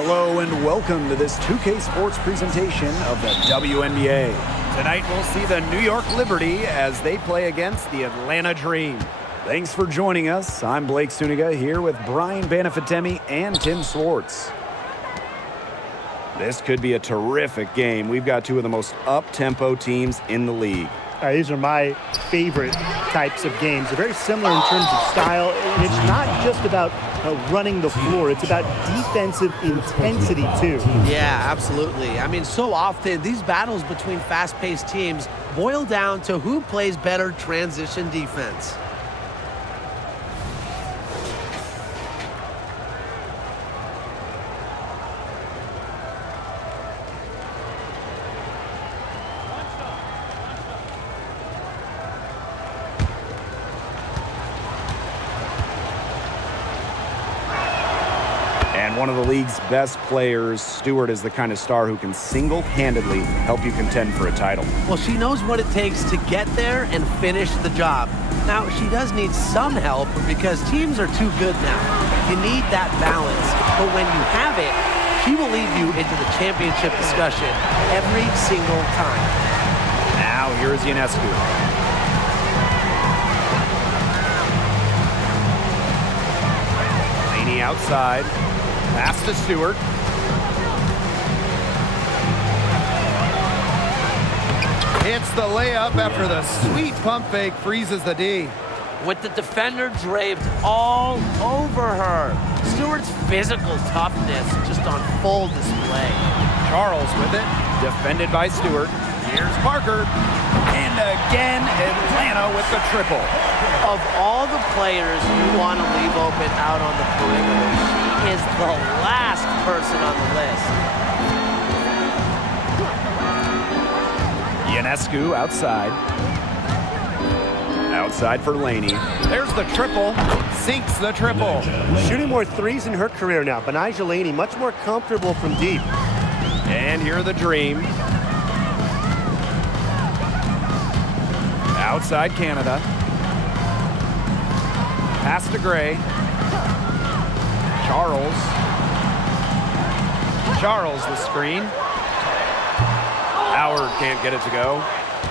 Hello and welcome to this 2K Sports presentation of the WNBA. Tonight we'll see the New York Liberty as they play against the Atlanta Dream. Thanks for joining us. I'm Blake Suniga here with Brian Banafitemi and Tim Swartz. This could be a terrific game. We've got two of the most up-tempo teams in the league. These are my favorite types of games. They're very similar in terms of style, and it's not just about running the floor. It's about defensive intensity, too. Yeah, absolutely. I mean, so often these battles between fast-paced teams boil down to who plays better transition defense. One of the league's best players, Stewart is the kind of star who can single-handedly help you contend for a title. Well, she knows what it takes to get there and finish the job. Now, she does need some help because teams are too good now. You need that balance. But when you have it, she will lead you into the championship discussion every single time. Now, here's Ionescu. Laney outside. Pass to Stewart. Hits the layup after the sweet pump fake freezes the D. With the defender draped all over her. Stewart's physical toughness just on full display. Charles with it, defended by Stewart. Here's Parker. And again, Atlanta with the triple. Of all the players you want to leave open out on the perimeter, she is the last person on the list. Ionescu outside. Outside for Laney. There's the triple. Sinks the triple. Shooting more threes in her career now. Benijah Laney much more comfortable from deep. And here are the Dream. Outside Canada. Pass to Gray. Charles the screen. Howard can't get it to go.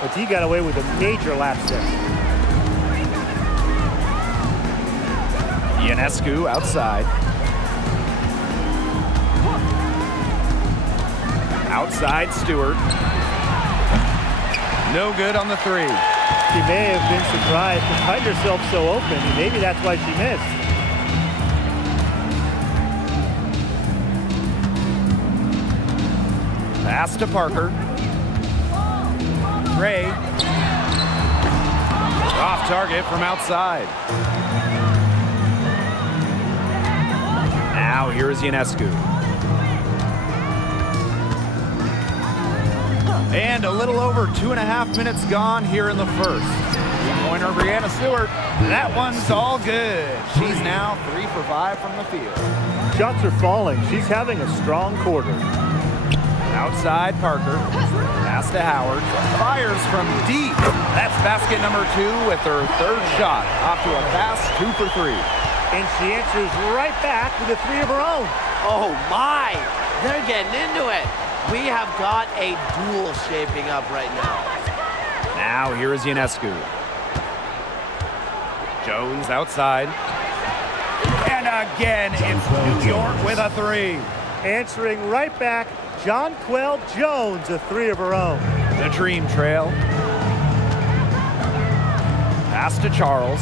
But he got away with a major lapse there. Ionescu outside. Outside Stewart. No good on the three. She may have been surprised to find herself so open, and maybe that's why she missed. Pass to Parker. Gray. Off target from outside. Now here's Ionescu. And a little over 2.5 minutes gone here in the first. Three-pointer Brianna Stewart. That one's all good. She's now 3 for 5 from the field. Shots are falling. She's having a strong quarter. Outside Parker. Pass to Howard. Fires from deep. That's basket number 2 with her third shot. Off to a fast 2 for 3. And she answers right back with a 3 of her own. Oh my! They're getting into it. We have got a duel shaping up right now. Now here is Ionescu. Jones outside. And again, it's New York with a 3. Answering right back, Jonquel Jones, a 3 of her own. The Dream trail. Pass to Charles.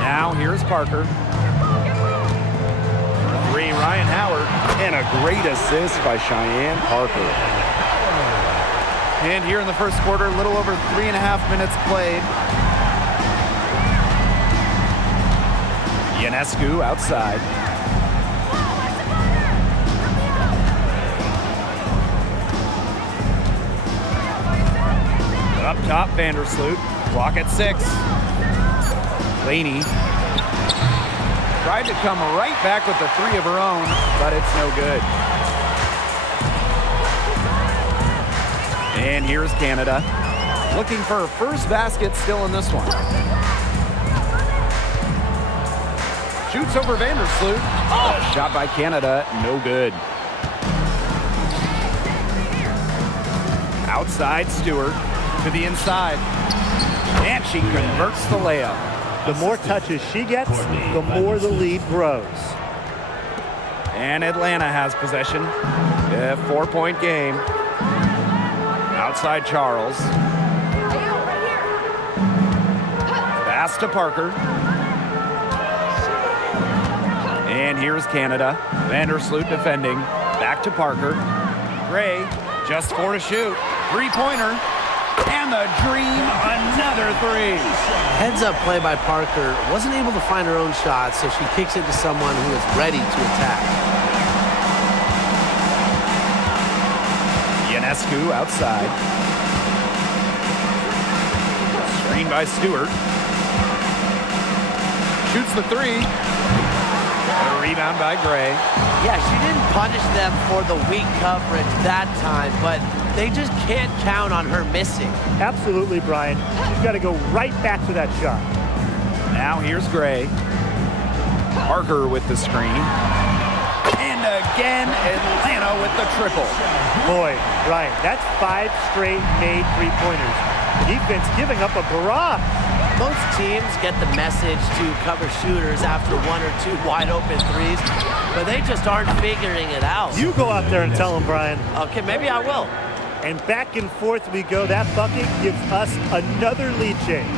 Now here's Parker. For 3, Ryan Howard. And a great assist by Cheyenne Parker. And here in the first quarter, a little over 3.5 minutes played. Ionescu outside. Up top, Vandersloot. Clock at 6. Laney tried to come right back with the 3 of her own, but it's no good. And here's Canada. Looking for her first basket still in this one. shoots over Vandersloot. Shot by Canada, no good. Outside Stewart to the inside. And she converts the layup. The more touches she gets, the more the lead grows. And Atlanta has possession. A 4-point game. Outside Charles. Pass to Parker. And here's Canada. Vandersloot defending. Back to Parker. Gray, just 4 to shoot. Three-pointer. And the dream, another three. Heads-up play by Parker. Wasn't able to find her own shot, so she kicks it to someone who is ready to attack. Ionescu outside. Screen by Stewart. Shoots the three. A rebound by Gray. Yeah, she didn't punish them for the weak coverage that time, but they just can't count on her missing. Absolutely, Brian. She's got to go right back to that shot. Now here's Gray. Parker with the screen. And again, Atlanta with the triple. Boy, Brian, that's 5 straight made three-pointers. The defense giving up a barrage. Most teams get the message to cover shooters after 1 or 2 wide-open threes, but they just aren't figuring it out. You go out there and tell them, Brian. Okay, maybe I will. And back and forth we go. That bucket gives us another lead change.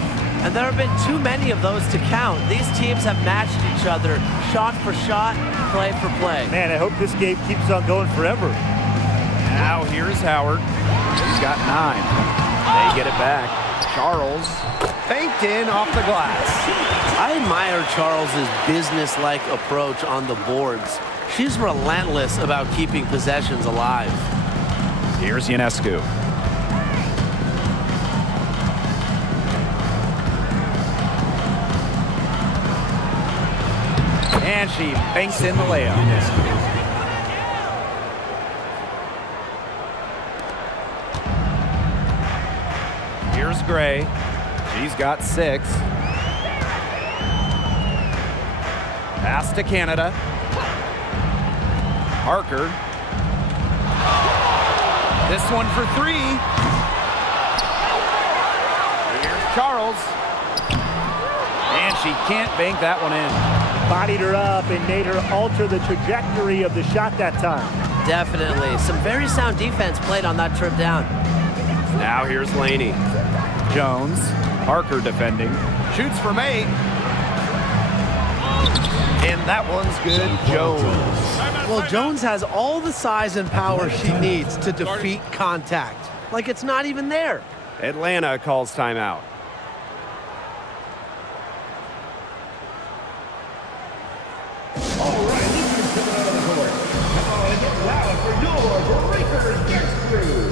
And there have been too many of those to count. These teams have matched each other shot for shot, play for play. Man, I hope this game keeps on going forever. Now here's Howard. He's got 9. They get it back. Charles banked in off the glass. I admire Charles's business-like approach on the boards. She's relentless about keeping possessions alive. Here's Ionescu. And she banks in the layup. Here's Gray. She's got 6. Pass to Canada. Parker. This one for 3. Here's Charles. And she can't bank that one in. Bodied her up and made her alter the trajectory of the shot that time. Definitely. Some very sound defense played on that trip down. Now here's Laney. Jones. Parker defending. Shoots from 8. And that one's good. Jones. Well, Jones has all the size and power she needs to defeat contact. Like it's not even there. Atlanta calls timeout. All right, Lakers coming out of the court. Come on and get loud for your Breakers next crew.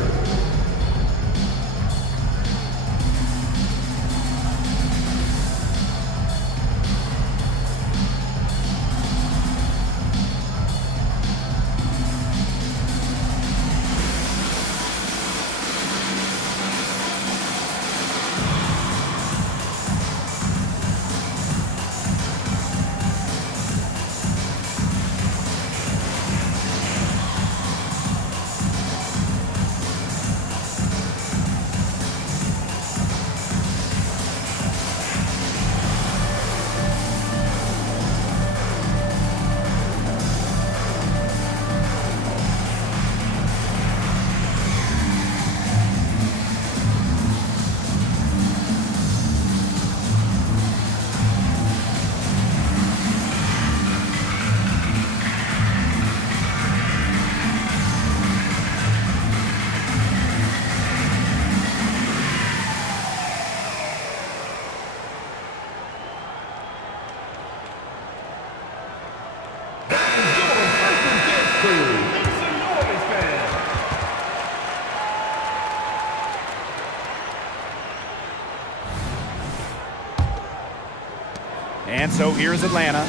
And so here's Atlanta.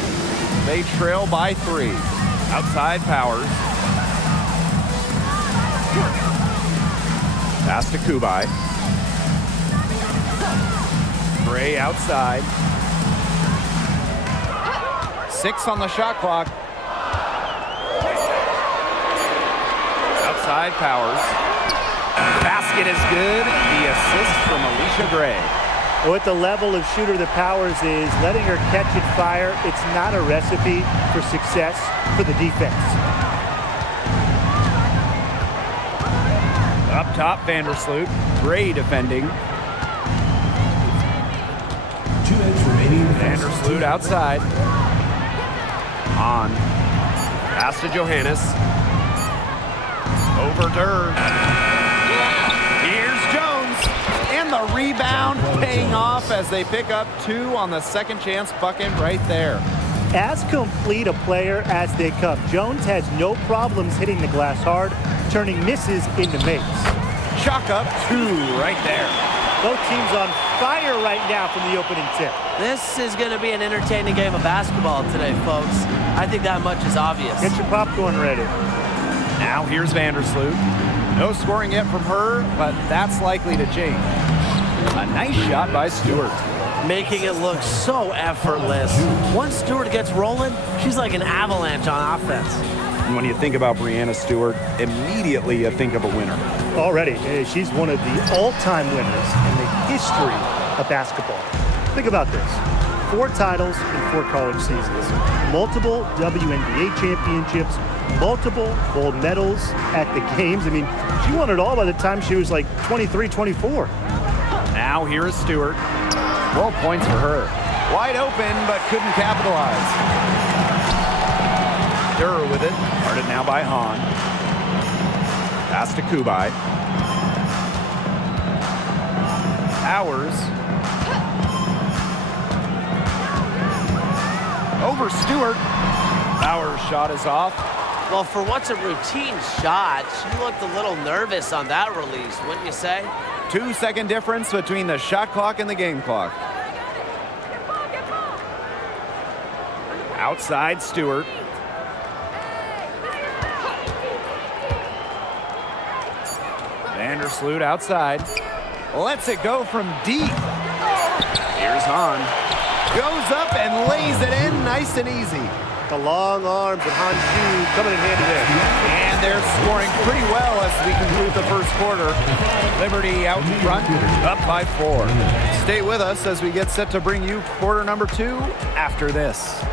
They trail by 3. Outside Powers. Pass to Kubai. Gray outside. 6 on the shot clock. Outside Powers. Basket is good. The assist from Alicia Gray. With the level of shooter that Powers is, letting her catch and fire, it's not a recipe for success for the defense. Up top, Vandersloot. Gray defending. 2 minutes remaining. Vandersloot outside. On. Pass to Johannes. Over Durr. Here's Jones. And the rebound paying off as they pick up 2 on the second chance bucket right there. As complete a player as they come, Jones has no problems hitting the glass hard, turning misses into makes. Chalk up 2 right there. Both teams on fire right now from the opening tip. This is going to be an entertaining game of basketball today, folks. I think that much is obvious. Get your popcorn ready. Now here's Vandersloot. No scoring yet from her, but that's likely to change. A nice shot by Stewart. Making it look so effortless. Once Stewart gets rolling, she's like an avalanche on offense. And when you think about Breanna Stewart, immediately you think of a winner. Already, she's one of the all-time winners in the history of basketball. Think about this. 4 titles in 4 college seasons. Multiple WNBA championships. Multiple gold medals at the games. I mean, she won it all by the time she was like 23, 24. Now here is Stewart. 12 points for her. Wide open, but couldn't capitalize. Durr with it. Guarded now by Hahn. Pass to Kubai. Powers. Over Stewart. Powers' shot is off. Well, for what's a routine shot, she looked a little nervous on that release, wouldn't you say? 2-second difference between the shot clock and the game clock. Outside Stewart. Vandersloot outside. Lets it go from deep. Here's Hahn. Goes up and lays it in nice and easy. The long arms of Han Shu coming in handy there. And they're scoring pretty well as we conclude the first quarter. Liberty out in front, up by 4. Stay with us as we get set to bring you quarter number 2 after this.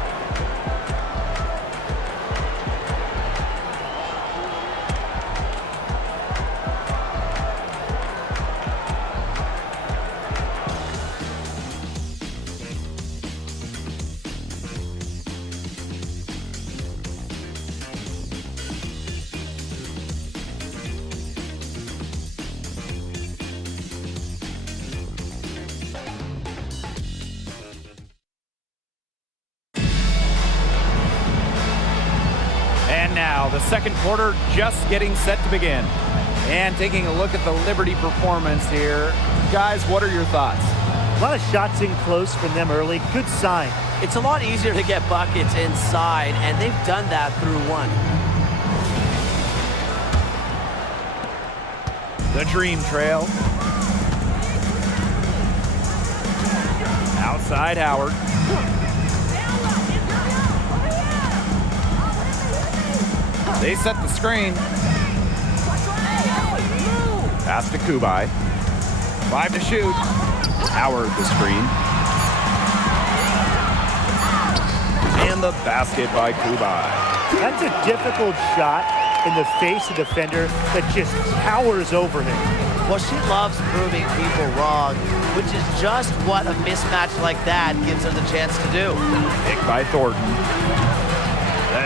And now the second quarter just getting set to begin. And taking a look at the Liberty performance here. Guys, what are your thoughts? A lot of shots in close from them early. Good sign. It's a lot easier to get buckets inside, and they've done that through 1. The Dream Trail. Outside Howard. They set the screen. Pass to Kubai. 5 to shoot. Howard the screen. And the basket by Kubai. That's a difficult shot in the face of a defender that just towers over him. Well, she loves proving people wrong, which is just what a mismatch like that gives her the chance to do. Pick by Thornton.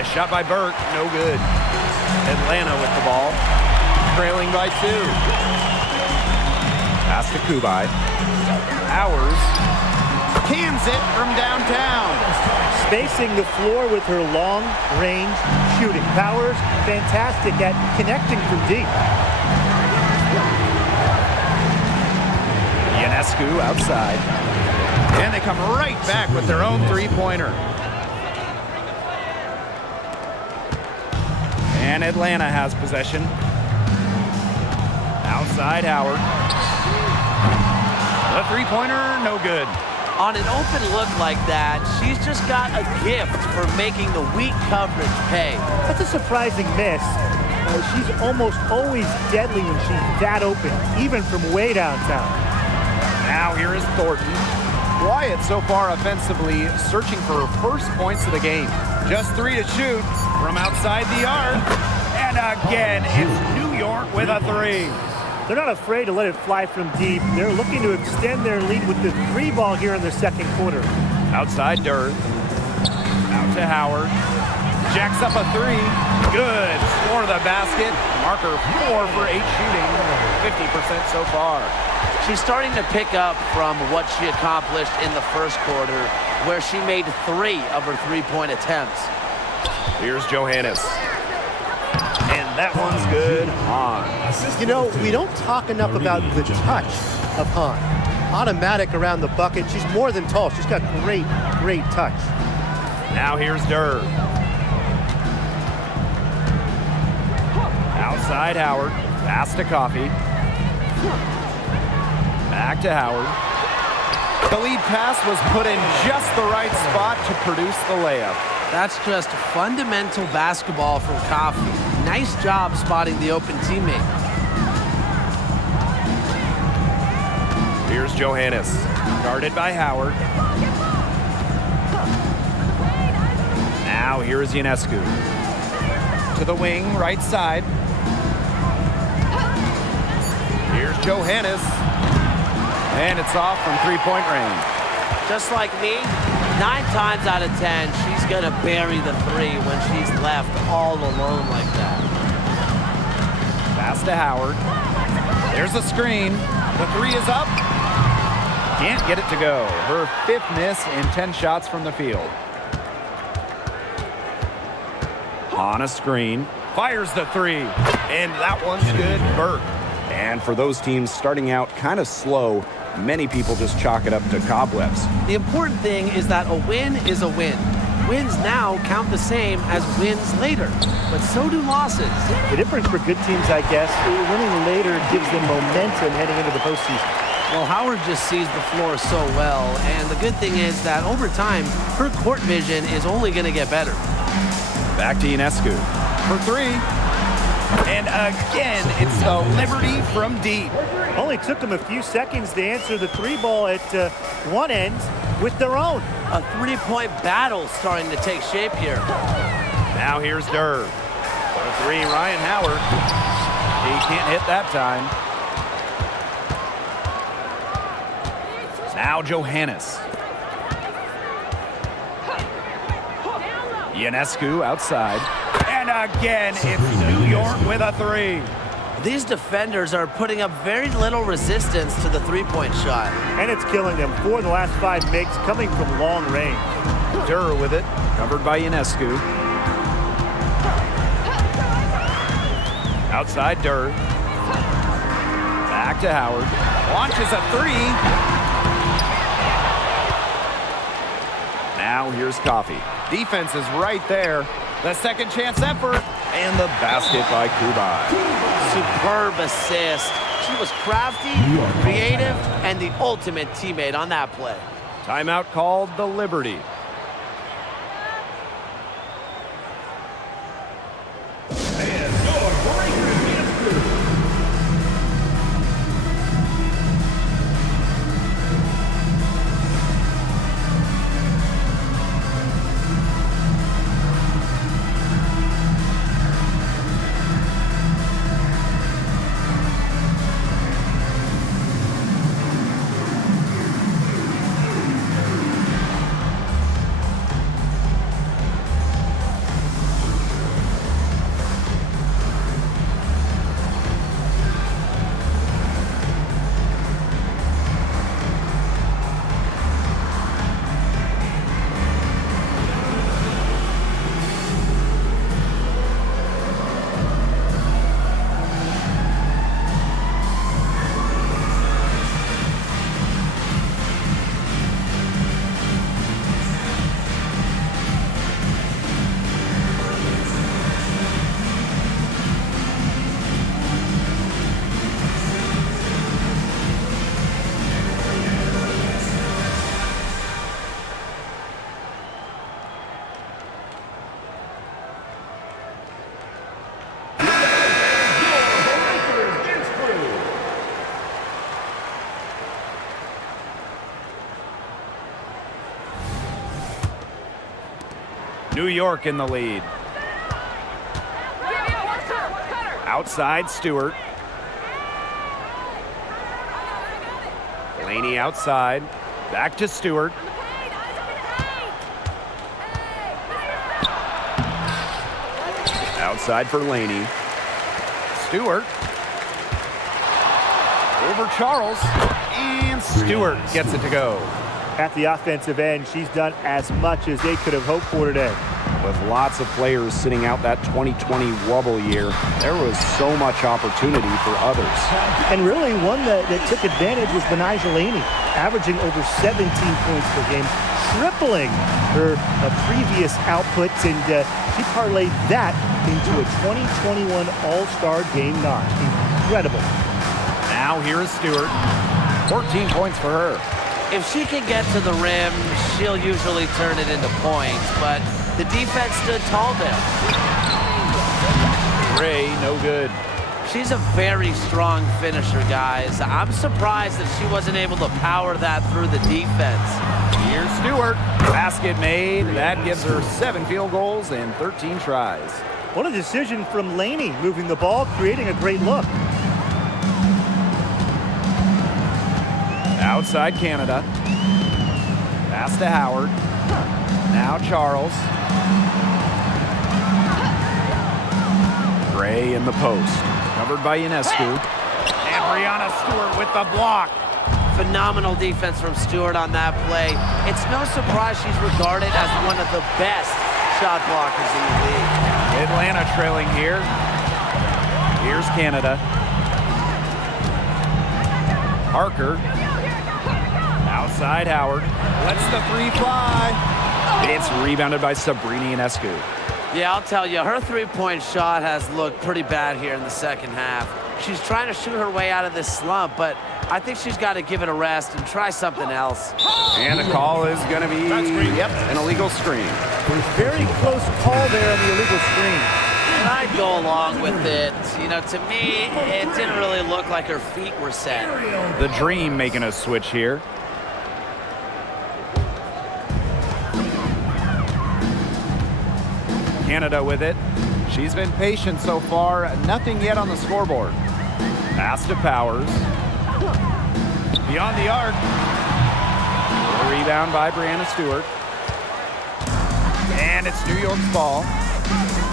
Shot by Burke, no good. Atlanta with the ball, trailing by 2. Pass to Kubai. Powers cans it from downtown. Spacing the floor with her long-range shooting. Powers, fantastic at connecting from deep. Ionescu outside. And they come right back with their own 3-pointer. And Atlanta has possession. Outside Howard. The 3-pointer, no good. On an open look like that, she's just got a gift for making the weak coverage pay. That's a surprising miss. She's almost always deadly when she's that open, even from way downtown. Now here is Thornton. Quiet so far offensively, searching for her first points of the game. Just 3 to shoot from outside the arc. And again, it's New York with a 3. They're not afraid to let it fly from deep. They're looking to extend their lead with the 3 ball here in the second quarter. Outside Durr. Out to Howard. Jacks up a 3. Good. Score the basket. Marker 4 for 8 shooting. 50% so far. She's starting to pick up from what she accomplished in the first quarter, where she made 3 of her 3-point attempts. Here's Johannes. And that one's good. Hahn. You know, we don't talk enough about the touch of Hahn. Automatic around the bucket. She's more than tall. She's got great, great touch. Now here's Durr. Outside Howard. Pass to Coffey. Back to Howard. The lead pass was put in just the right spot to produce the layup. That's just fundamental basketball from Coffey. Nice job spotting the open teammate. Here's Johannes. Guarded by Howard. Now here is Ionescu. To the wing, right side. Here's Johannes. And it's off from 3-point range. Just like me, 9 times out of 10, she's going to bury the 3 when she's left all alone like that. Pass to Howard. There's a screen. The 3 is up. Can't get it to go. Her 5th miss in 10 shots from the field. On a screen. Fires the 3. And that one's good. Burke. And for those teams starting out kind of slow, many people just chalk it up to cobwebs. The important thing is that a win is a win. Wins now count the same as wins later, but so do losses. The difference for good teams, I guess, winning later gives them momentum heading into the postseason. Well, Howard just sees the floor so well, and the good thing is that over time, her court vision is only going to get better. Back to Ionescu for 3. And again, it's the Liberty from deep. Only took them a few seconds to answer the 3 ball at one end with their own. A 3-point battle starting to take shape here. Now here's Durr. For 3, Ryan Howard. He can't hit that time. Now Johannes. Ionescu outside. And again, it's New York with a 3. These defenders are putting up very little resistance to the 3-point shot. And it's killing them. 4 of the last 5 makes coming from long range. Durr with it, covered by Ionescu. Outside Durr. Back to Howard. Launches a 3. Now here's Coffey. Defense is right there. The second chance effort. And the basket by Kubai. Superb assist. She was crafty, creative, and the ultimate teammate on that play. Timeout called the Liberty. New York in the lead. Outside, Stewart. Laney outside. Back to Stewart. Outside for Laney. Stewart. Over Charles. And Stewart gets it to go. At the offensive end, she's done as much as they could have hoped for today. With lots of players sitting out that 2020 wobble year, there was so much opportunity for others. And really, one that took advantage was Benijah Laney, averaging over 17 points per game, tripling her previous outputs, and she parlayed that into a 2021 All-Star Game 9. Incredible. Now here is Stewart. 14 points for her. If she can get to the rim, she'll usually turn it into points, but the defense stood tall there. Ray, no good. She's a very strong finisher, guys. I'm surprised that she wasn't able to power that through the defense. Here's Stewart. Basket made. That gives her 7 field goals and 13 tries. What a decision from Laney, moving the ball, creating a great look. Outside Canada. Pass to Howard. Now Charles. Gray in the post. Covered by Ionescu. And Brianna Stewart with the block. Phenomenal defense from Stewart on that play. It's no surprise she's regarded as one of the best shot blockers in the league. Atlanta trailing here. Here's Canada. Parker. Outside Howard. Lets the 3 fly. It's rebounded by Sabrina Ionescu. Yeah, I'll tell you, her three-point shot has looked pretty bad here in the second half. She's trying to shoot her way out of this slump, but I think she's got to give it a rest and try something else. And the call is going to be, an illegal screen. Very close call there on the illegal screen. And I'd go along with it. You know, to me, it didn't really look like her feet were set. The Dream making a switch here. Canada with it. She's been patient so far. Nothing yet on the scoreboard. Pass to Powers. Beyond the arc. A rebound by Brianna Stewart. And it's New York's ball.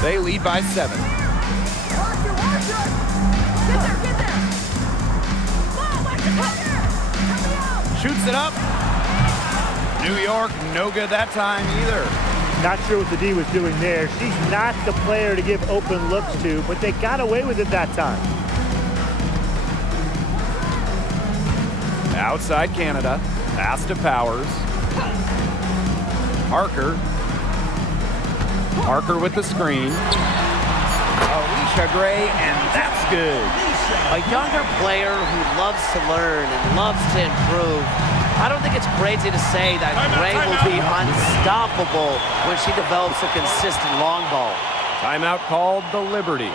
They lead by 7. Shoots it up. New York, no good that time either. Not sure what the D was doing there. She's not the player to give open looks to, but they got away with it that time. Outside Canada. Pass to Powers. Parker. Parker with the screen. Alicia Gray, and that's good. A younger player who loves to learn and loves to improve. I don't think it's crazy to say that Gray will be unstoppable when she develops a consistent long ball. Timeout called the Liberty.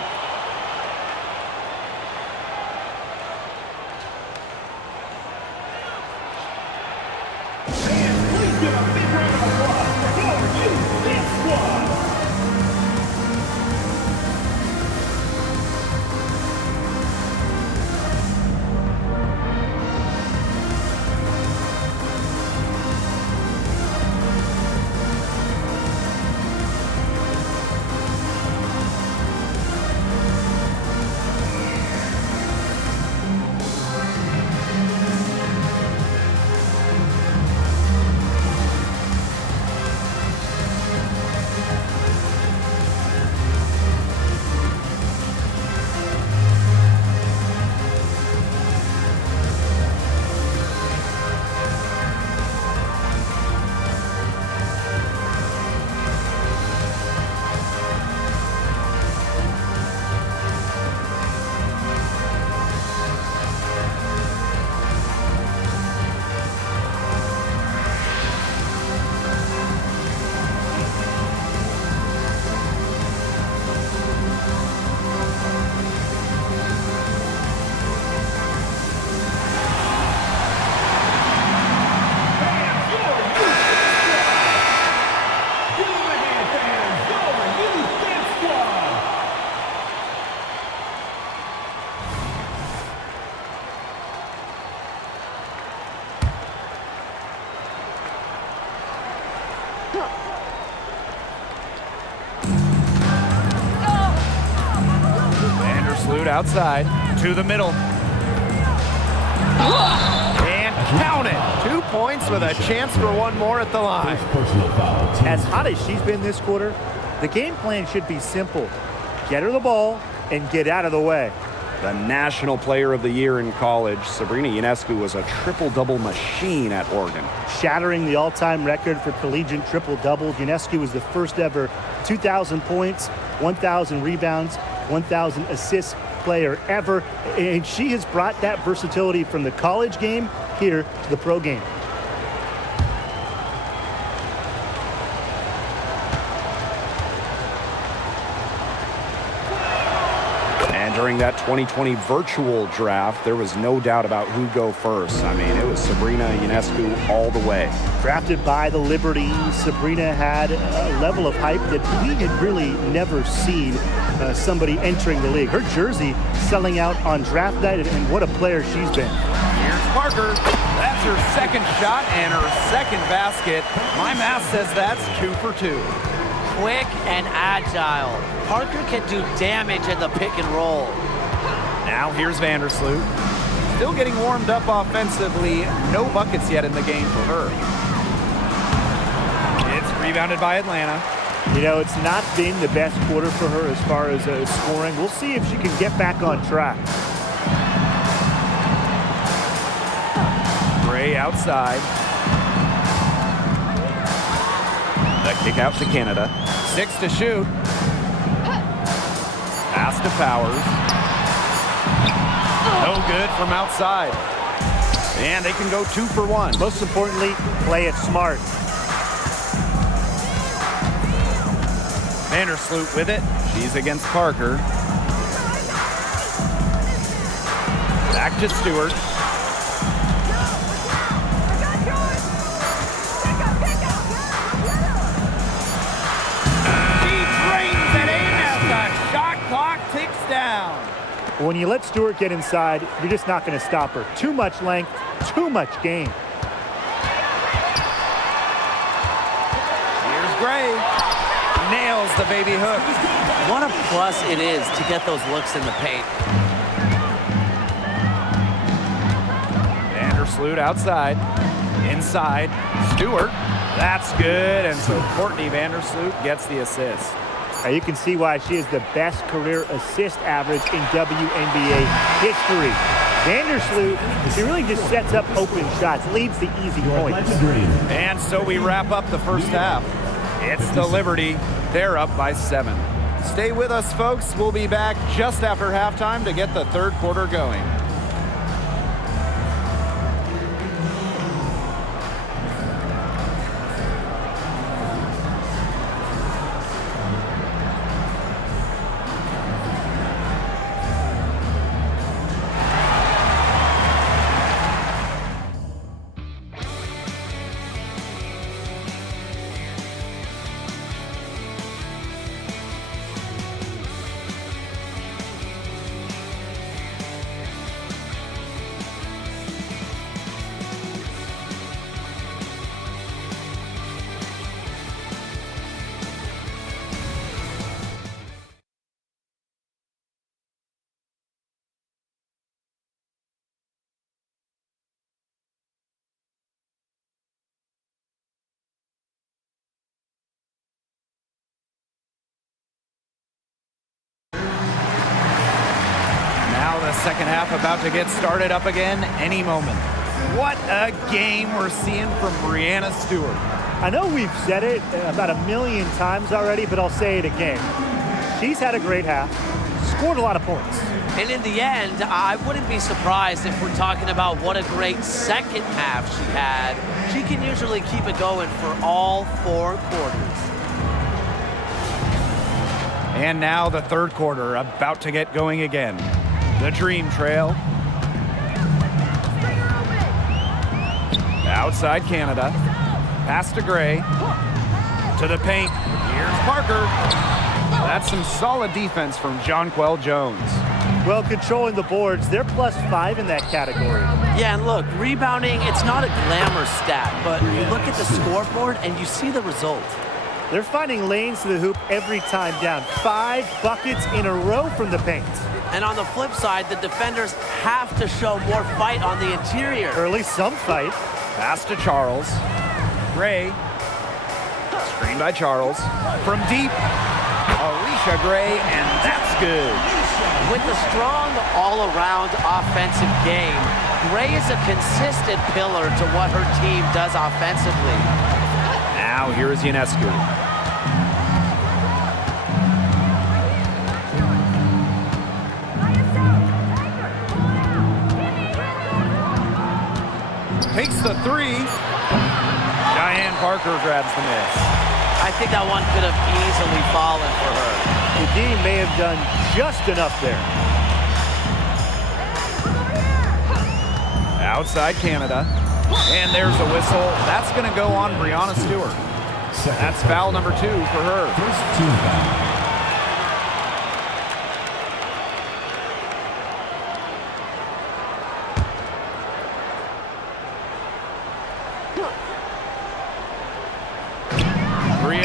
Please give a big round of applause for our youth squad. Vandersloot outside to the middle. And count it. 2 points with a chance for one more at the line. As hot as she's been this quarter, the game plan should be simple. Get her the ball and get out of the way. The National Player of the Year in college, Sabrina Ionescu was a triple-double machine at Oregon. Shattering the all-time record for collegiate triple-double, Ionescu was the first ever 2,000 points, 1,000 rebounds, 1,000 assists player ever. And she has brought that versatility from the college game here to the pro game. During that 2020 virtual draft, there was no doubt about who'd go first. I mean, it was Sabrina Ionescu all the way. Drafted by the Liberty, Sabrina had a level of hype that we had really never seen somebody entering the league. Her jersey selling out on draft night, and what a player she's been. Here's Parker. That's her second shot and her second basket. My math says that's 2 for 2. Quick and agile. Parker can do damage in the pick and roll. Now here's Vandersloot. Still getting warmed up offensively. No buckets yet in the game for her. It's rebounded by Atlanta. You know, it's not been the best quarter for her as far as scoring. We'll see if she can get back on track. Gray outside. The kick out to Canada. 6 to shoot. Pass to Powers. No good from outside. And they can go 2 for 1. Most importantly, play it smart. Vandersloot with it. She's against Parker. Back to Stewart. Down. When you let Stewart get inside, you're just not going to stop her. Too much length, too much game. Here's Gray. Nails the baby hook. What a plus it is to get those looks in the paint. Vandersloot outside. Inside. Stewart. That's good. And so Courtney Vandersloot gets the assist. Now you can see why she is the best career assist average in WNBA history. Vandersloot, she really just sets up open shots, leads the easy points. And so we wrap up the first half. It's the Liberty. They're up by 7. Stay with us, folks. We'll be back just after halftime to get the third quarter going. Second half about to get started up again any moment. What a game we're seeing from Breanna Stewart. I know we've said it about 1,000,000 times already, but I'll say it again. She's had a great half, scored a lot of points. And in the end, I wouldn't be surprised if we're talking about what a great second half she had. She can usually keep it going for all 4 quarters. And now the third quarter about to get going again. The Dream Trail. Outside Canada. Pass to Gray. To the paint. Here's Parker. That's some solid defense from Jonquel Jones. Well, controlling the boards, they're +5 in that category. Yeah, and look, rebounding, it's not a glamour stat, but you look at the scoreboard and you see the result. They're finding lanes to the hoop every time down. 5 buckets in a row from the paint. And on the flip side, the defenders have to show more fight on the interior. Or at least some fight. Pass to Charles. Gray. Screen by Charles. From deep, Alicia Gray, and that's good. With a strong all-around offensive game, Gray is a consistent pillar to what her team does offensively. Now here is Ionescu. Takes the 3. Diane Parker grabs the miss. I think that one could have easily fallen for her. The D may have done just enough there. Outside Canada. And there's a whistle. That's going to go on Brianna Stewart. That's foul number 2 for her. First team foul.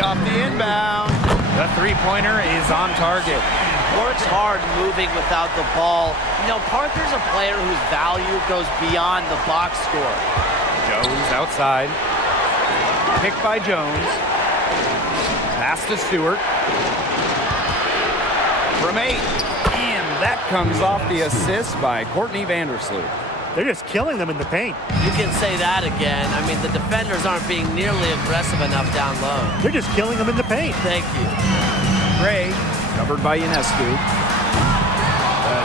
Off the inbound. The three-pointer is on target. Works hard moving without the ball. You know, Parker's a player whose value goes beyond the box score. Jones outside. Picked by Jones. Pass to Stewart. From 8. And that comes off the assist by Courtney Vandersloot. They're just killing them in the paint. You can say that again. I mean, the defenders aren't being nearly aggressive enough down low. They're just killing them in the paint. Thank you. Gray, covered by Ionescu.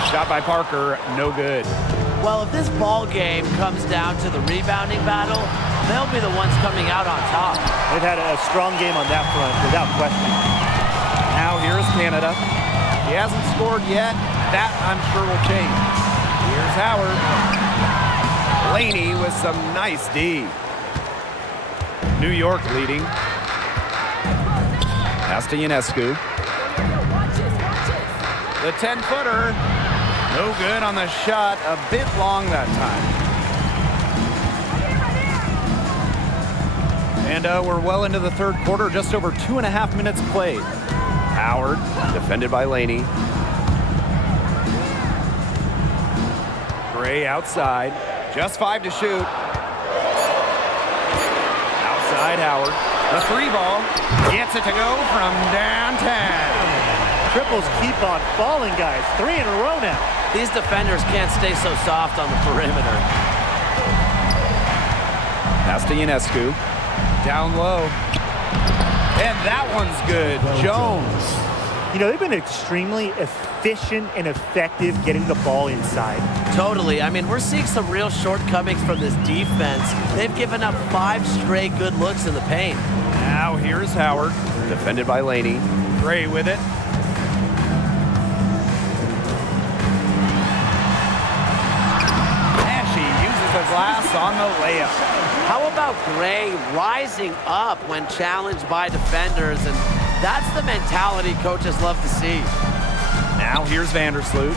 Shot by Parker, no good. Well, if this ball game comes down to the rebounding battle, they'll be the ones coming out on top. They've had a strong game on that front, without question. Now here's Canada. He hasn't scored yet. That, I'm sure, will change. Here's Howard. Laney with some nice D. New York leading. Pass to Ionescu. The 10-footer. No good on the shot. A bit long that time. And we're well into the third quarter. Just over 2.5 minutes played. Howard, defended by Laney. Gray outside. Just 5 to shoot. Outside Howard. The 3-ball. Gets it to go from downtown. Triples keep on falling, guys. 3 in a row now. These defenders can't stay so soft on the perimeter. Pass to Ionescu. Down low. And that one's good. Jones. You know, they've been extremely efficient and effective getting the ball inside. Totally. I mean, we're seeing some real shortcomings from this defense. They've given up 5 straight good looks in the paint. Now here's Howard, defended by Laney. Gray with it. And she uses the glass on the layup. How about Gray rising up when challenged by defenders? And that's the mentality coaches love to see. Now here's Vandersloot.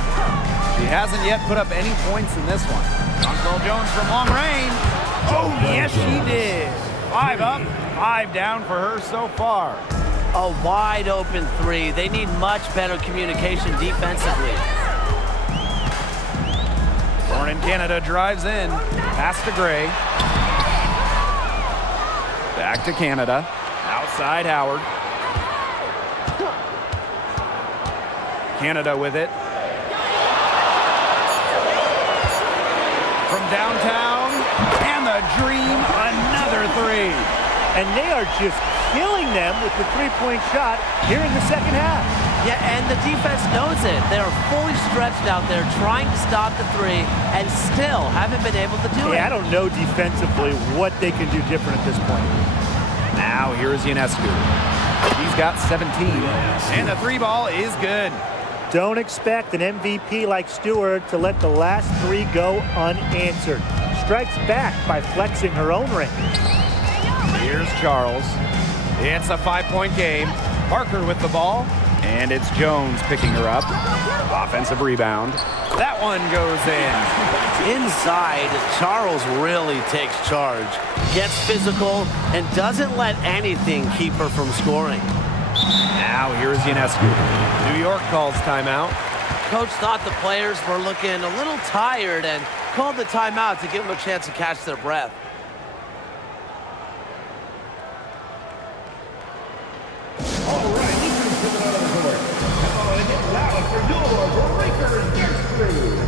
She hasn't yet put up any points in this one. Donquel Jones from long range. Oh, yes, she did. 5 up, 5 down for her so far. A wide open 3. They need much better communication defensively. Born in Canada drives in. Pass to Gray. Back to Canada. Outside Howard. Canada with it. From downtown, and the dream, another 3. And they are just killing them with the three-point shot here in the second half. Yeah, and the defense knows it. They're fully stretched out there trying to stop the 3 and still haven't been able to do it. Yeah, I don't know defensively what they can do different at this point. Now here's Ionescu. He's got 17, and the 3-ball is good. Don't expect an MVP like Stewart to let the last 3 go unanswered. Strikes back by flexing her own range. Here's Charles. It's a 5-point game. Parker with the ball. And it's Jones picking her up. Offensive rebound. That one goes in. Inside, Charles really takes charge, gets physical, and doesn't let anything keep her from scoring. Now here's Ionescu. New York calls timeout. Coach thought the players were looking a little tired and called the timeout to give them a chance to catch their breath. All right, defense coming out of the court. Come on and get loud for your breakers next through.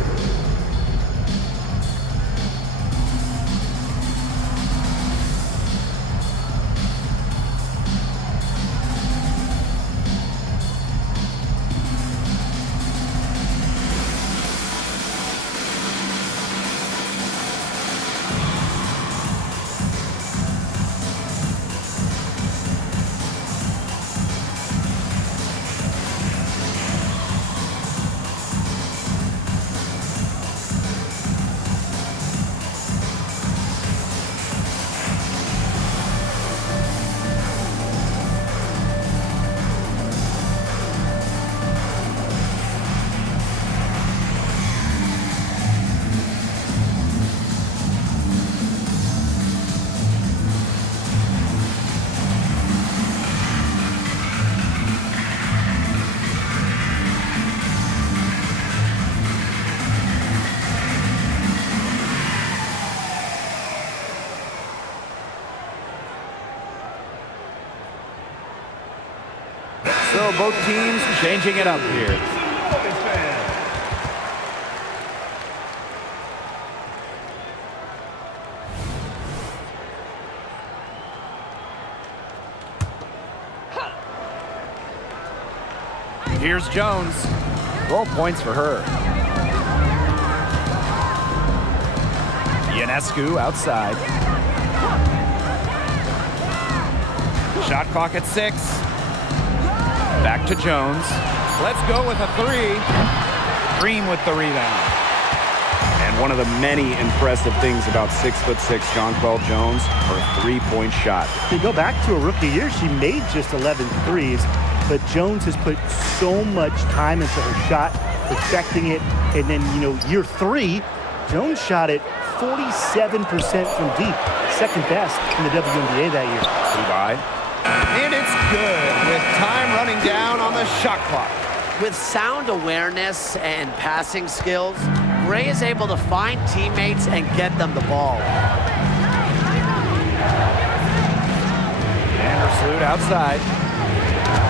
So both teams changing it up here. Here's Jones. 12 points for her. Ionescu outside. Shot clock at 6. Back to Jones. Let's go with a 3. Green with the rebound. And one of the many impressive things about 6'6" Jonquel Jones, her three-point shot. If you go back to her rookie year, she made just 11 threes, but Jones has put so much time into her shot, perfecting it. And then, year 3, Jones shot it 47% from deep, second best in the WNBA that year. Kubai. And it's good with time running down on the shot clock. With sound awareness and passing skills, Gray is able to find teammates and get them the ball. Vandersloot outside.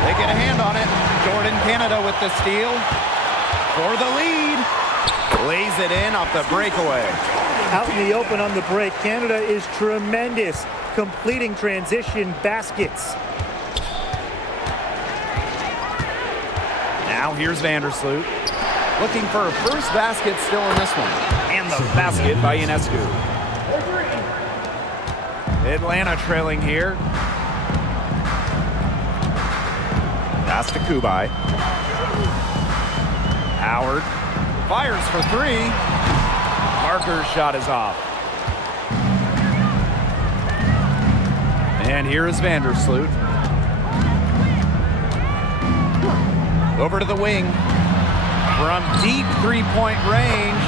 They get a hand on it. Jordan Canada with the steal for the lead. Lays it in off the breakaway. Out in the open on the break, Canada is tremendous, completing transition baskets. Now here's Vandersloot. Looking for a first basket still in this one. And the basket by Ionescu. Atlanta trailing here. Pass to Kubai. Howard fires for 3. Parker's shot is off. And here is Vandersloot. Over to the wing. From deep three-point range.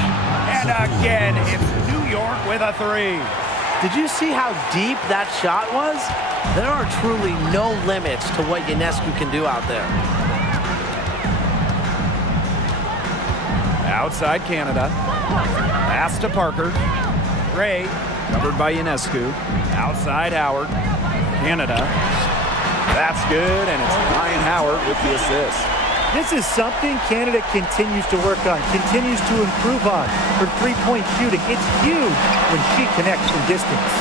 And again, it's New York with a 3. Did you see how deep that shot was? There are truly no limits to what Ionescu can do out there. Outside Canada. Pass to Parker. Gray, covered by Ionescu. Outside Howard. Canada. That's good, and it's Ryan Howard with the assist. This is something Canada continues to work on, continues to improve on. Her three-point shooting, it's huge when she connects from distance.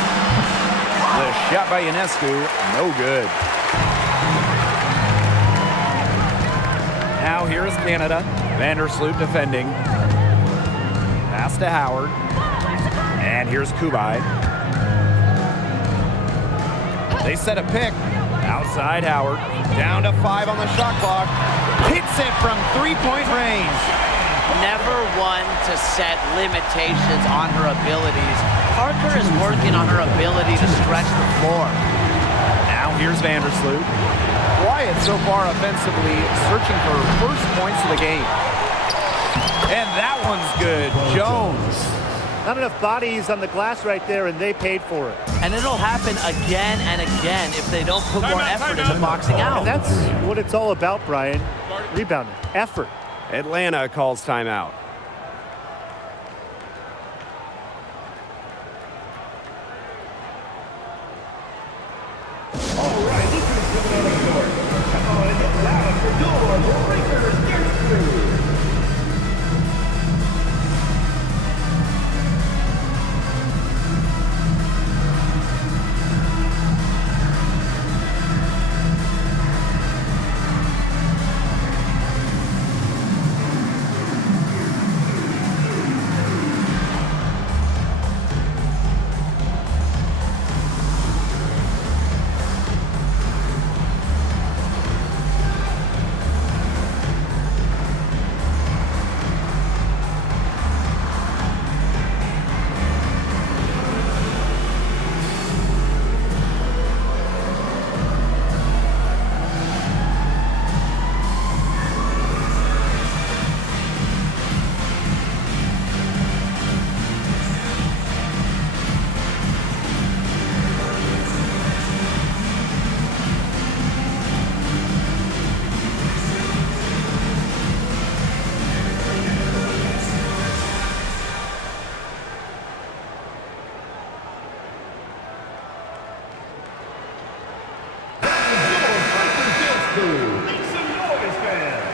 The shot by Ionescu, no good. Now here's Canada. Vandersloot defending. Pass to Howard. And here's Kubai. They set a pick. Outside Howard. Down to 5 on the shot clock. Hits it from three-point range. Never one to set limitations on her abilities. Parker is working on her ability to stretch the floor. Now Here's Vandersloot. Quiet so far offensively, searching for first points of the game. And that one's good. Jones. Not enough bodies on the glass right there, and they paid for it. And it'll happen again and again if they don't put more effort into boxing out. And that's what it's all about, Brian. Rebounding, effort. Atlanta calls timeout. All right, defense coming out of the court. Come on and get loud for door. Breakers gets through. Make some noise, fans.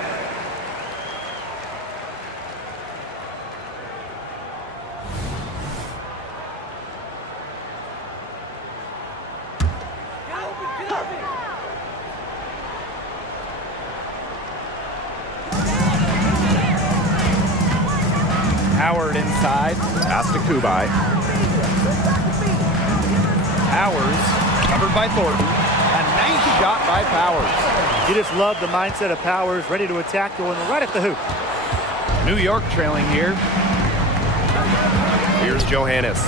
Howard inside. Pass to Kubai. Powers covered by Thornton. A nice shot by Powers. You just love the mindset of Powers, ready to attack, going right at the hoop. New York trailing here. Here's Johannes.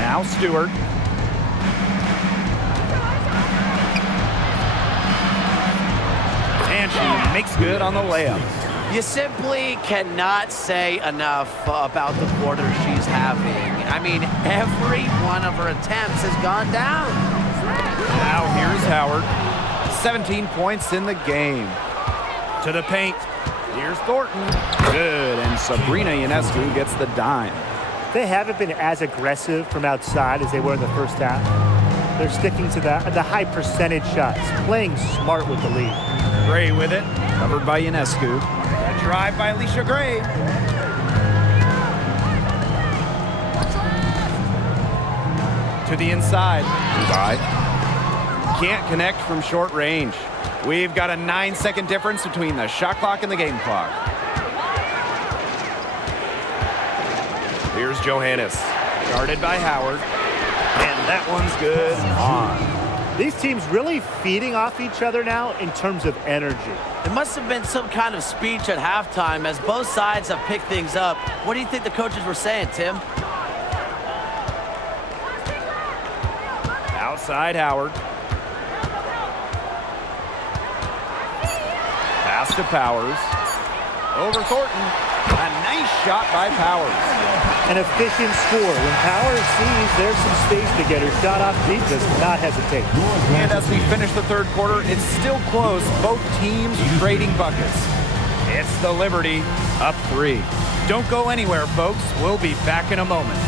Now Stewart. And she makes good on the layup. You simply cannot say enough about the quarter she's having. I mean, every one of her attempts has gone down. Now here's Howard. 17 points in the game. To the paint. Here's Thornton. Good, and Sabrina Ionescu gets the dime. They haven't been as aggressive from outside as they were in the first half. They're sticking to the high percentage shots, playing smart with the lead. Gray with it, covered by Ionescu. A drive by Alicia Gray. To the inside. Kubai. Can't connect from short range. We've got a 9-second difference between the shot clock and the game clock. Here's Johannes. Guarded by Howard. And that one's good on. These teams really feeding off each other now in terms of energy. It must have been some kind of speech at halftime as both sides have picked things up. What do you think the coaches were saying, Tim? Outside Howard. Pass to Powers. Over Thornton. A nice shot by Powers. An efficient score. When Powers sees there's some space to get her shot off, he does not hesitate. And as we finish the third quarter, it's still close. Both teams trading buckets. It's the Liberty up 3. Don't go anywhere, folks. We'll be back in a moment.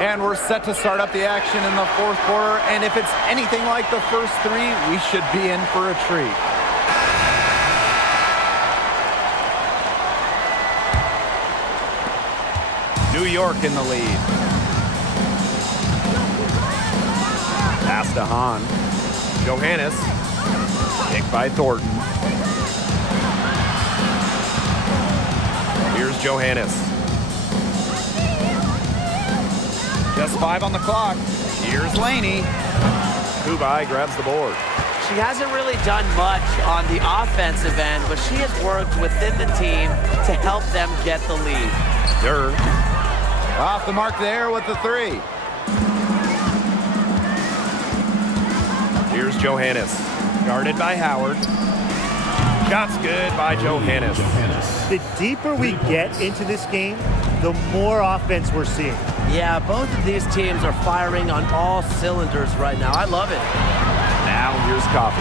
And we're set to start up the action in the fourth quarter. And if it's anything like the first 3, we should be in for a treat. New York in the lead. Pass to Hahn. Johannes. Picked by Thornton. Here's Johannes. Just 5 on the clock. Here's Laney. Kubai grabs the board. She hasn't really done much on the offensive end, but she has worked within the team to help them get the lead. Durr. Off the mark there with the 3. Here's Johannes. Guarded by Howard. Shot's good by Johannes. The deeper we get into this game, the more offense we're seeing. Yeah, both of these teams are firing on all cylinders right now. I love it. Now here's Coffey.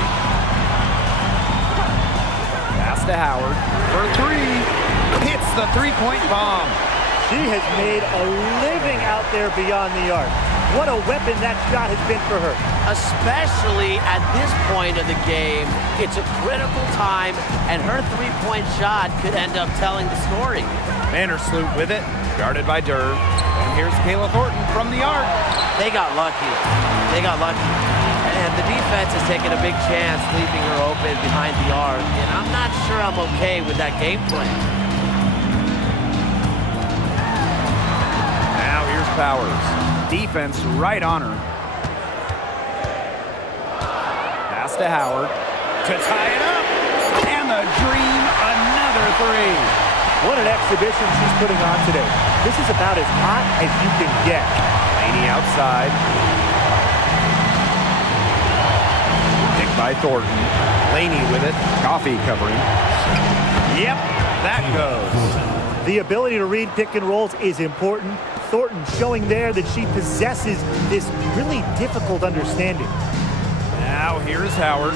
Pass to Howard for 3. Hits the 3-point bomb. She has made a living out there beyond the arc. What a weapon that shot has been for her. Especially at this point of the game, it's a critical time, and her 3-point shot could end up telling the story. Vandersloot with it, guarded by Durr. And here's Kayla Thornton from the arc. They got lucky. They got lucky. And the defense is taking a big chance, leaving her open behind the arc. And I'm not sure I'm okay with that game plan. Now here's Powers. Defense right on her. Pass to Howard to tie it up. And the Dream, another 3. What an exhibition she's putting on today. This is about as hot as you can get. Laney outside. Picked by Thornton. Laney with it. Coffey covering. Yep, that goes. The ability to read pick and rolls is important. Thornton showing there that she possesses this really difficult understanding. Now here's Howard.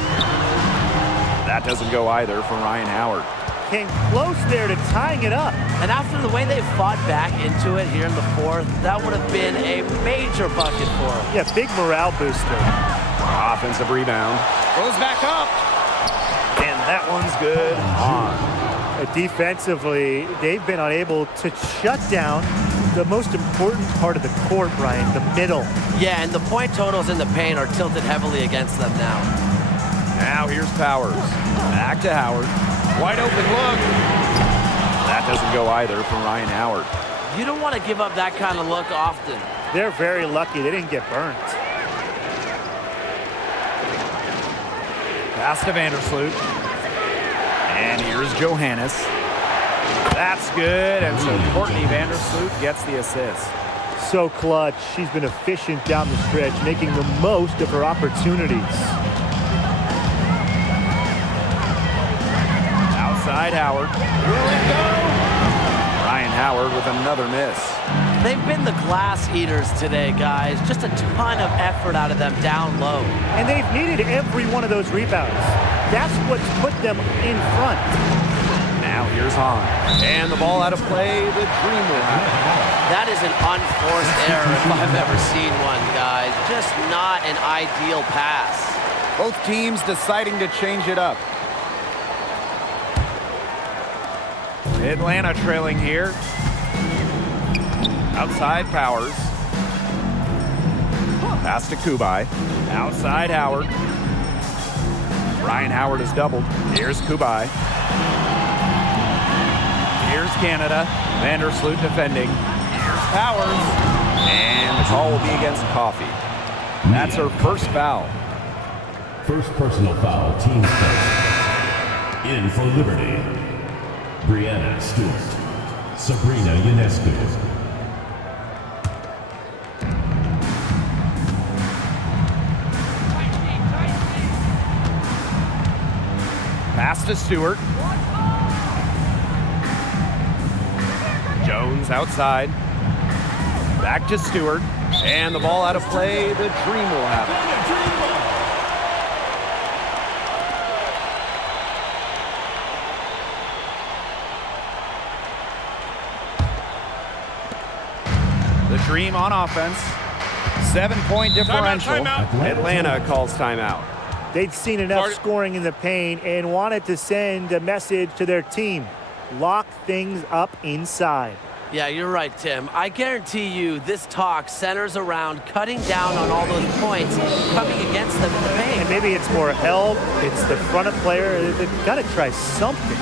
That doesn't go either for Ryan Howard. Came close there to tying it up. And after the way they fought back into it here in the 4th, that would have been a major bucket for them. Yeah, big morale booster. Offensive rebound. Goes back up. And that one's good on. Defensively, they've been unable to shut down the most important part of the court, Brian, the middle. Yeah, and the point totals in the paint are tilted heavily against them now. Now here's Powers. Back to Howard. Wide open look. That doesn't go either from Ryan Howard. You don't want to give up that kind of look often. They're very lucky they didn't get burnt. Pass to Vandersloot. And here's Johannes. That's good. And so Courtney Vandersloot gets the assist. So clutch. She's been efficient down the stretch, making the most of her opportunities. Outside Howard. Will it go? Ryan Howard with another miss. They've been the glass eaters today, guys. Just a ton of effort out of them down low. And they've needed every one of those rebounds. That's what's put them in front. Now here's Hahn. And the ball out of play. The Dream will have it. That is an unforced error if I've ever seen one, guys. Just not an ideal pass. Both teams deciding to change it up. Atlanta trailing here. Outside Powers. Pass to Kubai. Outside Howard. Ryan Howard is doubled. Here's Kubai. Here's Canada. Vandersloot defending. Here's Powers. And the call will be against Coffey. That's her first foul. First personal foul, team's first. In for Liberty, Brianna Stewart, Sabrina Ionescu. Pass to Stewart. Jones outside. Back to Stewart. And the ball out of play. The Dream will have it. The Dream on offense. 7-point differential. Timeout. Atlanta calls timeout. They'd seen enough scoring in the paint and wanted to send a message to their team. Lock things up inside. Yeah, you're right, Tim. I guarantee you this talk centers around cutting down on all those points coming against them in the paint. And maybe it's more help. It's the front of player. They've got to try something.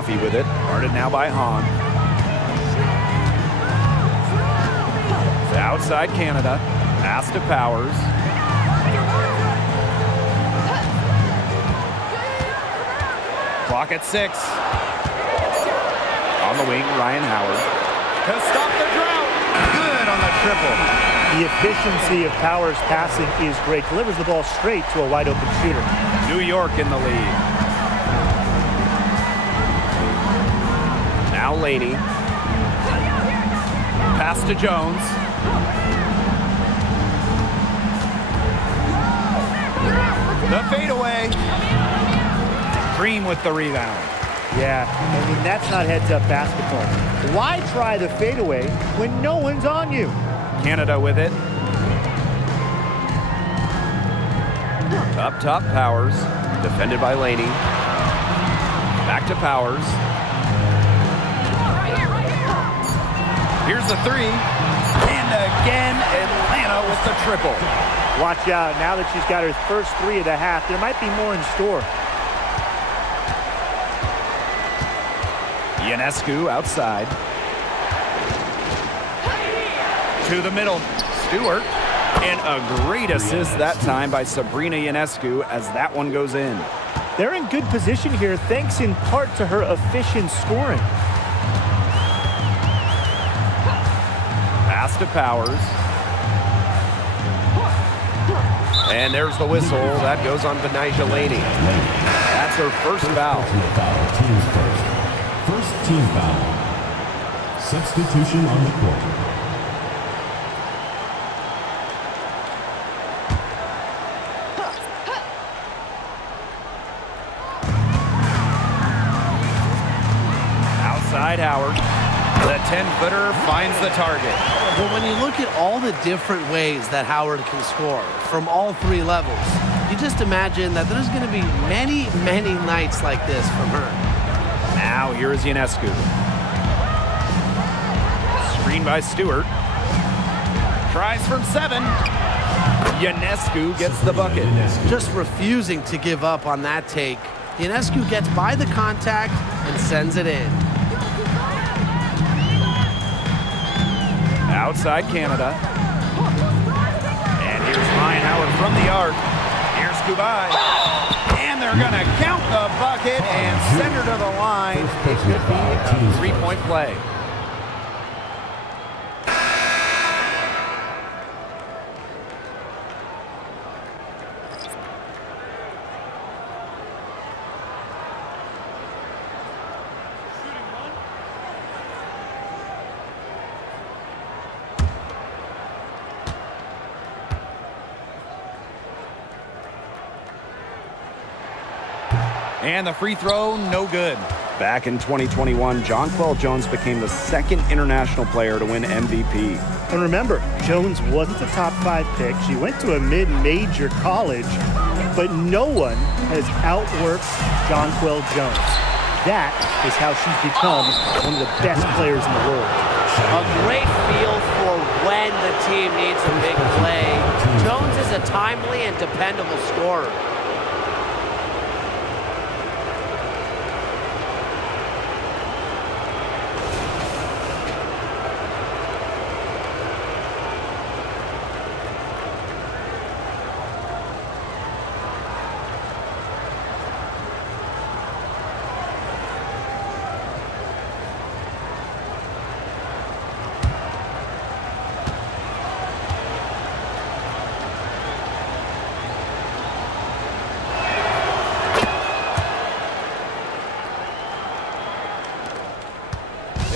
Coffee with it. Guarded now by Hahn. Outside Canada. Pass to Powers. Clock at 6. On the wing, Ryan Howard. To stop the drought. Good on the triple. The efficiency of Powers' passing is great. Delivers the ball straight to a wide-open shooter. New York in the lead. Now Laney. Pass to Jones. The fadeaway. Green with the rebound. Yeah, I mean, that's not heads-up basketball. Why try the fadeaway when no one's on you? Canada with it. Up top, Powers. Defended by Laney. Back to Powers. Here's the 3. And again, Atlanta with the triple. Watch out. Now that she's got her first 3 of the half, there might be more in store. Ionescu outside. To the middle. Stewart. And a great assist that time by Sabrina Ionescu as that one goes in. They're in good position here, thanks in part to her efficient scoring. Pass to Powers. And there's the whistle. That goes on Benijah Laney. That's her first foul. Team's first. First team foul. Substitution on the court. Outside Howard. The 10-footer finds the target. Well, when you look at all the different ways that Howard can score from all 3 levels, you just imagine that there's going to be many, many nights like this from her. Now here is Ionescu. Screen by Stewart. Tries from 7. Ionescu gets the bucket. Just refusing to give up on that take. Ionescu gets by the contact and sends it in. Outside Canada. And here's Ryan Howard from the arc. Here's Kubai. And they're going to count the bucket and send her to the line. It could be a 3-point play. And the free throw, no good. Back in 2021, Jonquel Jones became the second international player to win MVP. And remember, Jones wasn't a top 5 pick. She went to a mid-major college, but no one has outworked Jonquel Jones. That is how she's become one of the best players in the world. A great feel for when the team needs a big play. Jones is a timely and dependable scorer.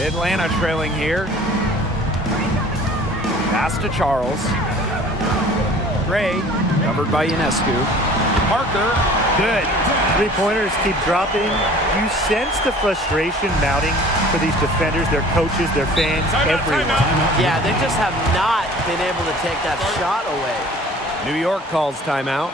Atlanta trailing here. Pass to Charles. Gray, covered by Ionescu. Parker, good. 3-pointers keep dropping. You sense the frustration mounting for these defenders, their coaches, their fans, everyone. Yeah, they just have not been able to take that shot away. New York calls timeout.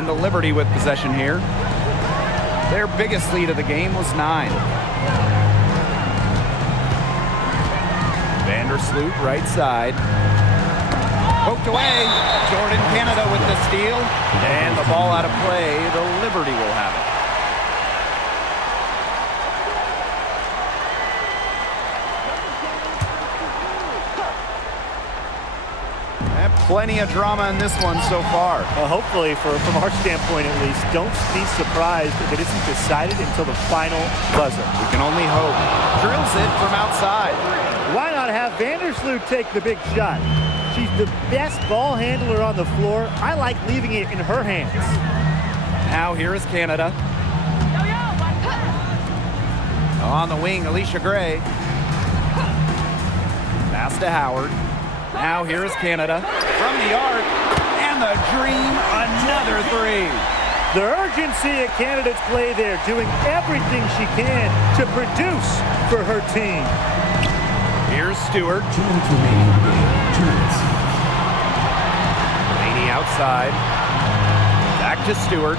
And the Liberty with possession here. Their biggest lead of the game was 9. Vandersloot right side. Poked away. Jordan Canada with the steal. And the ball out of play. The Liberty will have it. And plenty of drama in this one so far. Well, hopefully, from our standpoint at least, don't be surprised if it isn't decided until the final buzzer. We can only hope. Drills it from outside. Why not have Vandersloot take the big shot? She's the best ball handler on the floor. I like leaving it in her hands. Now here is Canada. On the wing, Alicia Gray. Pass to Howard. Now here is Canada. From the arc. And the dream, another 3. The urgency at Canada's play there, doing everything she can to produce for her team. Here's Stewart. 2 minutes remaining in the game. 2 minutes. Laney outside. Back to Stewart.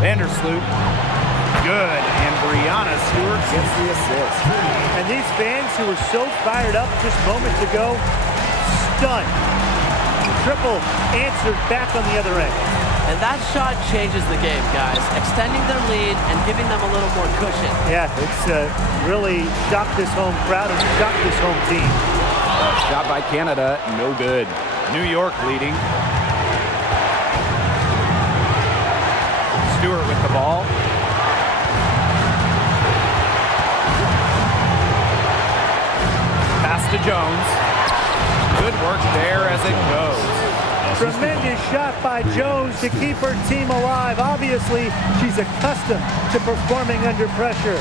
Vandersloot. Good. And Brianna Stewart gets the assist. And these fans who were so fired up just moments ago, stunned. Triple answered back on the other end. And that shot changes the game, guys, extending their lead and giving them a little more cushion. Yeah, it's really shocked this home crowd and shocked this home team. Shot by Canada, no good. New York leading. Stewart with the ball. Pass to Jones. Good work there as it goes. Tremendous shot by Jones to keep her team alive. Obviously, she's accustomed to performing under pressure.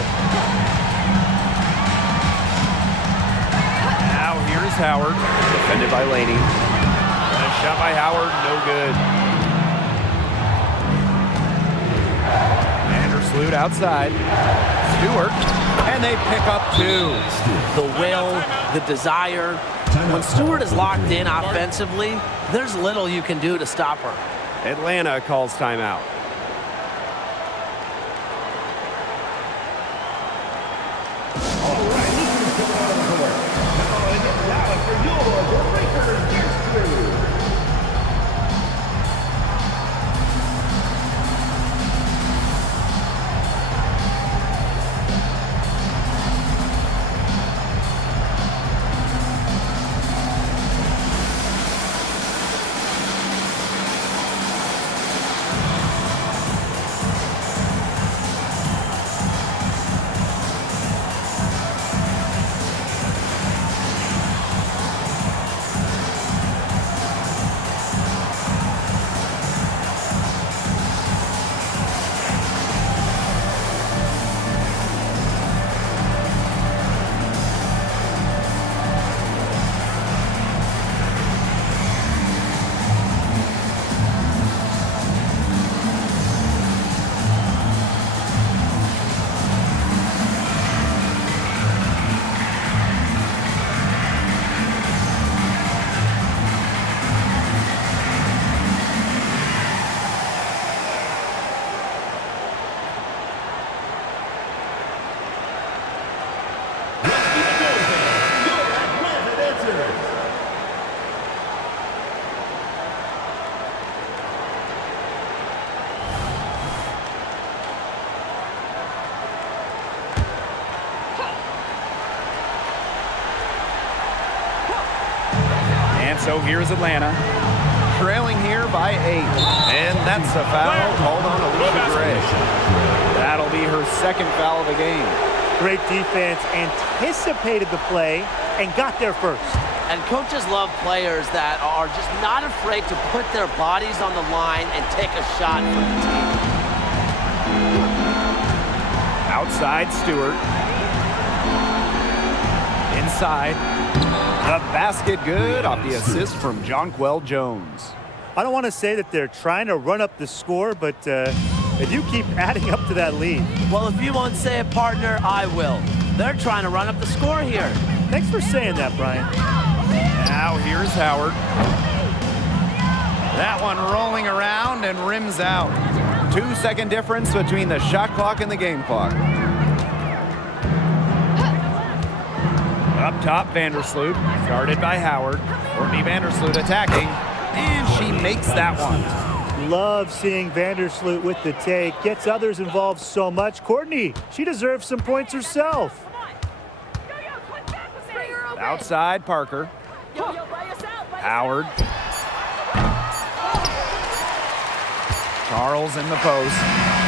Now here's Howard, defended by Laney. And a shot by Howard, no good. Vandersloot outside. Stewart, and they pick up 2. The will, the desire. When Stewart is locked in offensively, there's little you can do to stop her. Atlanta calls timeout. All right, Lakers coming out on the court. Now it gets loud for your Lakers history. So here's Atlanta, trailing here by 8. And that's a foul called on Alicia Gray. That'll be her 2nd foul of the game. Great defense, anticipated the play, and got there first. And coaches love players that are just not afraid to put their bodies on the line and take a shot for the team. Outside, Stewart. Inside. The basket good off the assist from Jonquel Jones. I don't want to say that they're trying to run up the score, but they do keep adding up to that lead. Well, if you won't say it, partner, I will. They're trying to run up the score here. Thanks for saying that, Brian. Now here's Howard. That one rolling around and rims out. 2-second difference between the shot clock and the game clock. Up top, Vandersloot, guarded by Howard. Courtney Vandersloot attacking, and she makes that one. Love seeing Vandersloot with the take. Gets others involved so much. Courtney, she deserves some points herself. Outside, Parker. Howard. Charles in the post.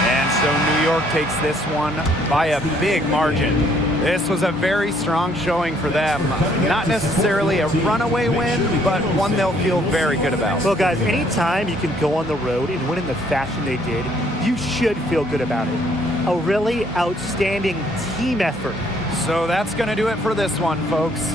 And so New York takes this one by a big margin. This was a very strong showing for them. Not necessarily a runaway win, but one they'll feel very good about. Well, guys, anytime you can go on the road and win in the fashion they did, you should feel good about it. A really outstanding team effort. So that's going to do it for this one, folks.